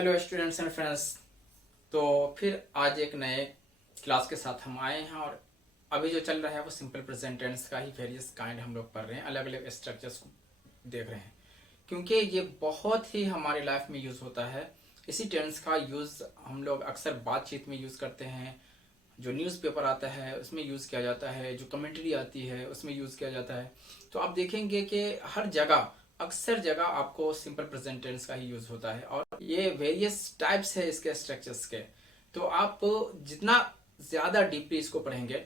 Hello students and friends. तो फिर आज एक नए क्लास के साथ हम आए हैं और अभी जो चल रहा है वो सिंपल प्रेजेंट टेंस का ही वेरियस काइंड हम लोग पढ़ रहे हैं, अलग अलग स्ट्रक्चर्स को देख रहे हैं क्योंकि ये बहुत ही हमारी लाइफ में यूज़ होता है। इसी टेंस का यूज़ हम लोग अक्सर बातचीत में यूज़ करते हैं, जो न्यूज़पेपर आता है उसमें यूज़ किया जाता है, जो कमेंट्री आती है उसमें यूज़ किया जाता है। तो आप देखेंगे कि हर जगह अक्सर जगह आपको सिंपल प्रेजेंट टेंस का ही यूज़ होता है और ये वेरियस टाइप्स है इसके स्ट्रक्चर्स के। तो आप जितना ज़्यादा डीपली इसको पढ़ेंगे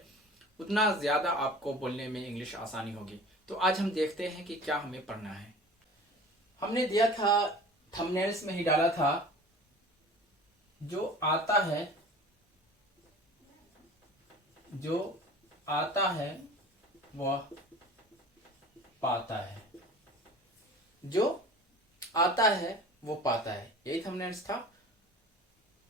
उतना ज़्यादा आपको बोलने में इंग्लिश आसानी होगी। तो आज हम देखते हैं कि क्या हमें पढ़ना है। हमने दिया था, थंबनेल्स में ही डाला था, जो आता है वह पाता है, जो आता है वो पाता है, यही थंबनेल्स था।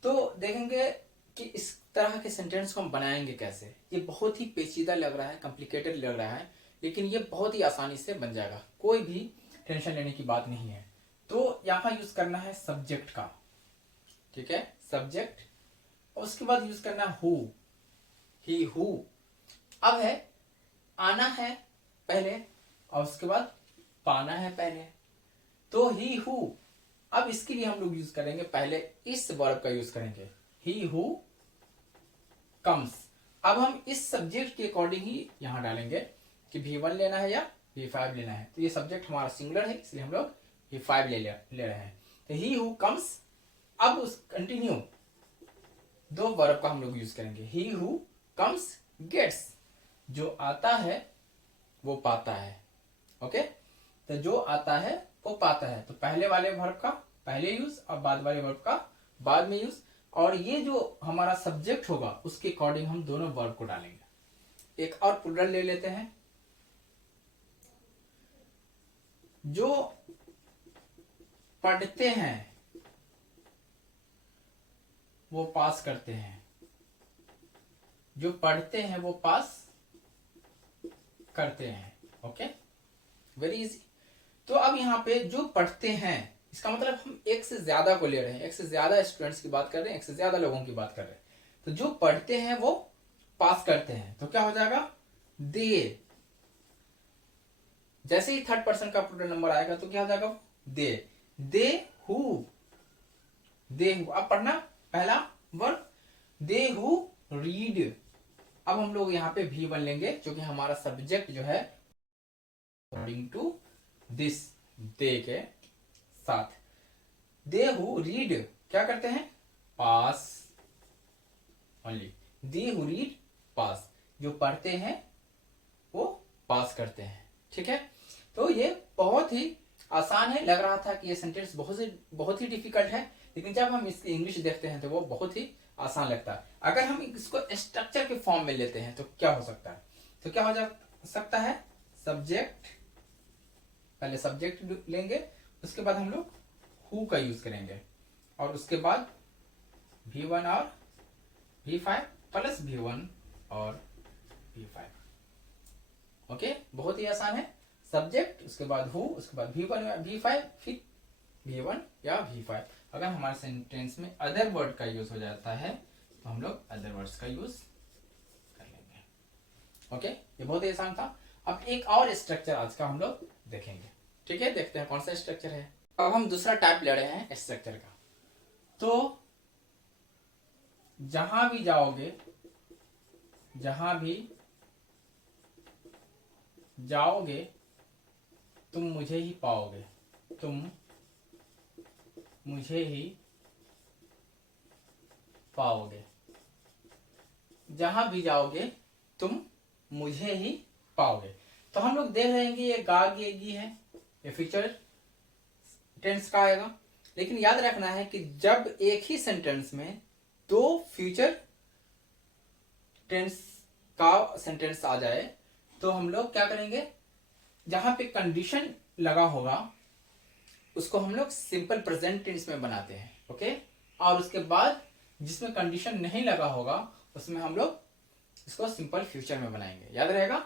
तो देखेंगे कि इस तरह के सेंटेंस को हम बनाएंगे कैसे। ये बहुत ही पेचीदा लग रहा है, कॉम्प्लिकेटेड लग रहा है, लेकिन ये बहुत ही आसानी से बन जाएगा, कोई भी टेंशन लेने की बात नहीं है। तो यहाँ यूज करना है सब्जेक्ट का, ठीक है, सब्जेक्ट। और उसके बाद यूज करना है हु, ही, हु। अब है आना है पहले और उसके बाद पाना है पहले, तो ही हु। अब इसके लिए हम लोग यूज करेंगे, पहले इस वर्ब का यूज करेंगे, ही हु कम्स। अब हम इस सब्जेक्ट के अकॉर्डिंग ही यहां डालेंगे कि V1 लेना है या V5 लेना है। तो ये सब्जेक्ट हमारा सिंगुलर है इसलिए हम लोग V5 ले रहे हैं। तो ही हु कम्स। अब उस कंटिन्यू दो वर्ब का हम लोग यूज करेंगे, ही हु कम्स गेट्स। जो आता है वो पाता है, ओके। तो जो आता है वो पाता है, तो पहले वाले वर्ब का पहले यूज और बाद वाले वर्ब का बाद में यूज। और ये जो हमारा सब्जेक्ट होगा उसके अकॉर्डिंग हम दोनों वर्ब को डालेंगे। एक और प्लूरल ले लेते हैं, जो पढ़ते हैं वो पास करते हैं, जो पढ़ते हैं वो पास करते हैं, ओके, वेरी इजी। तो अब यहाँ पे जो पढ़ते हैं, इसका मतलब हम एक से ज्यादा को ले रहे हैं, एक से ज्यादा स्टूडेंट्स की बात कर रहे हैं, एक से ज्यादा लोगों की बात कर रहे हैं। तो जो पढ़ते हैं वो पास करते हैं, तो क्या हो जाएगा, दे। जैसे ही थर्ड पर्सन का प्लूरल नंबर आएगा तो क्या हो जाएगा, दे हु, दे हु। अब पढ़ना पहला वर्ब, दे हु रीड। अब हम लोग यहाँ पे V1 लेंगे जो कि हमारा सब्जेक्ट जो है अकॉर्डिंग टू दिस दे के साथ। दे हु रीड क्या करते हैं, पास ओनली। दे हु रीड पास, जो पढ़ते हैं वो पास करते हैं, ठीक है। तो ये बहुत ही आसान है। लग रहा था कि ये सेंटेंस बहुत ही डिफिकल्ट है, लेकिन जब हम इसकी इंग्लिश देखते हैं तो वो बहुत ही आसान लगता है। अगर हम इसको स्ट्रक्चर के फॉर्म में लेते हैं तो क्या हो सकता है, तो क्या हो जा सकता है, सब्जेक्ट, पहले सब्जेक्ट लेंगे, उसके बाद हम लोग हु का यूज करेंगे और उसके बाद V1 और V5 प्लस V1 और V5, ओके। बहुत ही आसान है, सब्जेक्ट उसके बाद हु उसके बाद V1 या V5 फिर V1 या V5। अगर हमारे सेंटेंस में अदर वर्ड का यूज हो जाता है तो हम लोग अदर वर्ड्स का यूज कर लेंगे, ओके। ये बहुत ही आसान था। अब एक और स्ट्रक्चर आज का हम लोग देखेंगे, ठीक है। देखते हैं कौन सा स्ट्रक्चर है। अब हम दूसरा टाइप ले रहे हैं स्ट्रक्चर का। तो जहां भी जाओगे तुम मुझे ही पाओगे, तुम मुझे ही पाओगे। जहां भी जाओगे तुम मुझे ही पाओगे। तो हम लोग देख रहे हैं कि ये गागी है, ये फ्यूचर टेंस का आएगा। लेकिन याद रखना है कि जब एक ही सेंटेंस में दो फ्यूचर टेंस का सेंटेंस आ जाए तो हम लोग क्या करेंगे, जहां पे कंडीशन लगा होगा उसको हम लोग सिंपल प्रेजेंट टेंस में बनाते हैं, ओके। और उसके बाद जिसमें कंडीशन नहीं लगा होगा उसमें हम लोग इसको सिंपल फ्यूचर में बनाएंगे, याद रहेगा।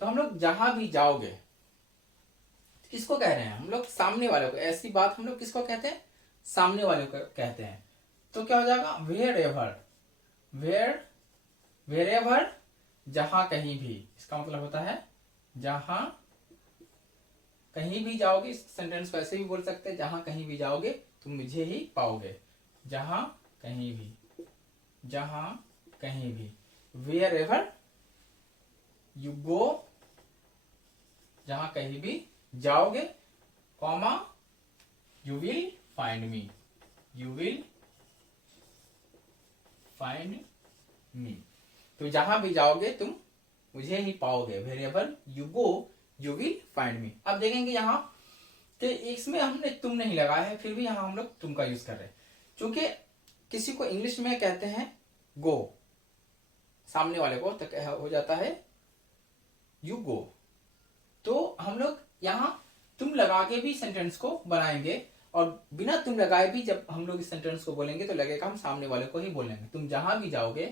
तो हम लोग जहां भी जाओगे किसको कह रहे हैं, हम लोग सामने वाले को। ऐसी बात हम लोग किसको कहते हैं, सामने वाले को कहते हैं। तो क्या हो जाएगा, वेयर एवर, वेयर एवर जहां कहीं भी, इसका मतलब होता है जहां कहीं भी जाओगे। इस सेंटेंस को ऐसे भी बोल सकते हैं, जहां कहीं भी जाओगे तुम मुझे ही पाओगे। जहां कहीं भी, जहां कहीं भी, वेयर एवर यू गो, जहां कहीं भी जाओगे, comma you will find me, you will find me. तो जहां भी जाओगे तुम मुझे ही पाओगे। Wherever you go you will find me. अब देखेंगे यहाँ कि इसमें हमने तुम नहीं लगाया है, फिर भी यहाँ हम लोग तुम का यूज कर रहे हैं। क्योंकि किसी को इंग्लिश में कहते हैं गो, सामने वाले को तो हो जाता है यू गो। तो हम लोग यहाँ तुम लगा के भी सेंटेंस को बनाएंगे, और बिना तुम लगाए भी जब हम लोग इस सेंटेंस को बोलेंगे तो लगेगा हम सामने वाले को ही बोलेंगे। तुम जहां भी जाओगे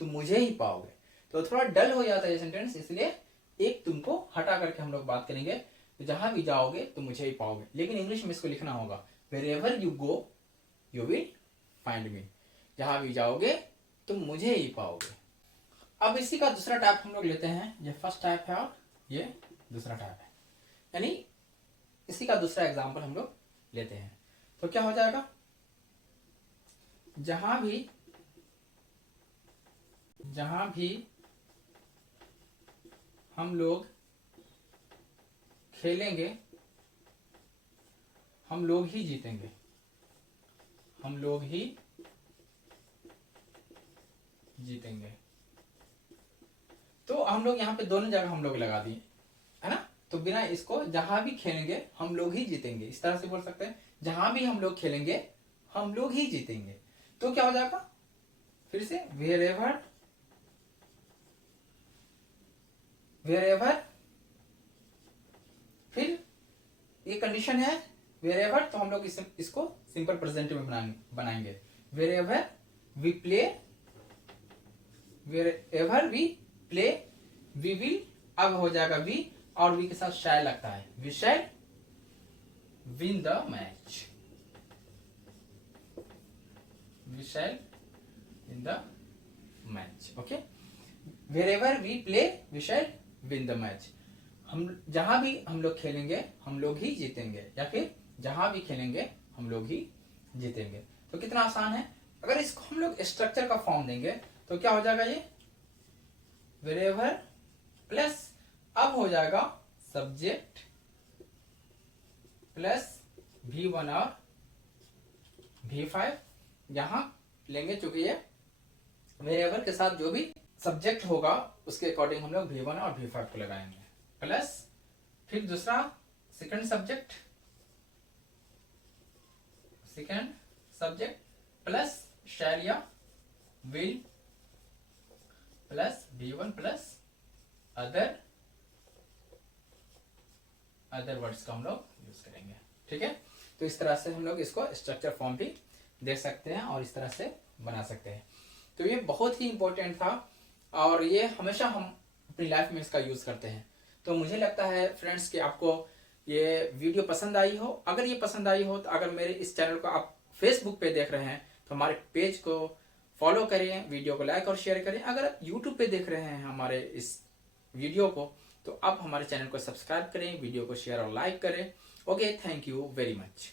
तुम मुझे ही पाओगे। तो थोड़ा डल हो जाता है ये सेंटेंस, इसलिए एक तुमको हटा करके हम लोग बात करेंगे। तो जहां भी जाओगे तुम मुझे ही पाओगे, लेकिन इंग्लिश में इसको लिखना होगा wherever you go you will find मी। जहां भी जाओगे तुम मुझे ही पाओगे। अब इसी का दूसरा टाइप हम लोग लेते हैं। ये फर्स्ट टाइप है और ये दूसरा टाइप है, यानी इसी का दूसरा एग्जाम्पल हम लोग लेते हैं। तो क्या हो जाएगा, जहां भी हम लोग खेलेंगे हम लोग ही जीतेंगे, हम लोग ही जीतेंगे। तो हम लोग यहाँ पे दोनों जगह हम लोग लगा दिए है ना। तो बिना इसको जहां भी खेलेंगे हम लोग ही जीतेंगे, इस तरह से बोल सकते हैं, जहां भी हम लोग खेलेंगे हम लोग ही जीतेंगे। तो क्या हो जाएगा, फिर से वेयरएवर फिर ये कंडीशन है वेयरएवर, तो हम लोग इसको सिंपल प्रेजेंट में बनाएंगे। Wherever we play, wherever we play we will, अब हो जाएगा वी और वी के साथ शैल लगता है, we shall win the match, we shall win the match. Okay, wherever we play we shall win the match. हम जहां भी हम लोग खेलेंगे हम लोग ही जीतेंगे, या फिर जहां भी खेलेंगे हम लोग ही जीतेंगे। तो कितना आसान है। अगर इसको हम लोग स्ट्रक्चर का फॉर्म देंगे तो क्या हो जाएगा, ये वेयरएवर प्लस, अब हो जाएगा सब्जेक्ट प्लस V1 और V5 यहां लेंगे, चूंकि ये वेयरएवर के साथ जो भी सब्जेक्ट होगा उसके अकॉर्डिंग हम लोग V1 और V5 को लगाएंगे, प्लस फिर दूसरा सेकंड सब्जेक्ट प्लस शैल या will plus V1 plus other words का हम लोग यूज करेंगे। ठीक है, तो इस तरह से हम लोग इसको स्ट्रक्चर फॉर्म भी दे सकते हैं और इस तरह से बना सकते हैं। तो ये बहुत ही इंपॉर्टेंट था और ये हमेशा हम अपनी लाइफ में इसका यूज करते हैं। तो मुझे लगता है फ्रेंड्स कि आपको ये वीडियो पसंद आई हो। अगर ये पसंद आई हो तो अगर मेरे इस चैनल को आप फेसबुक पे देख रहे हैं तो हमारे पेज को फॉलो करें, वीडियो को लाइक और शेयर करें। अगर आप यूट्यूब पे देख रहे हैं हमारे इस वीडियो को तो आप हमारे चैनल को सब्सक्राइब करें, वीडियो को शेयर और लाइक करें। Okay, thank you very much.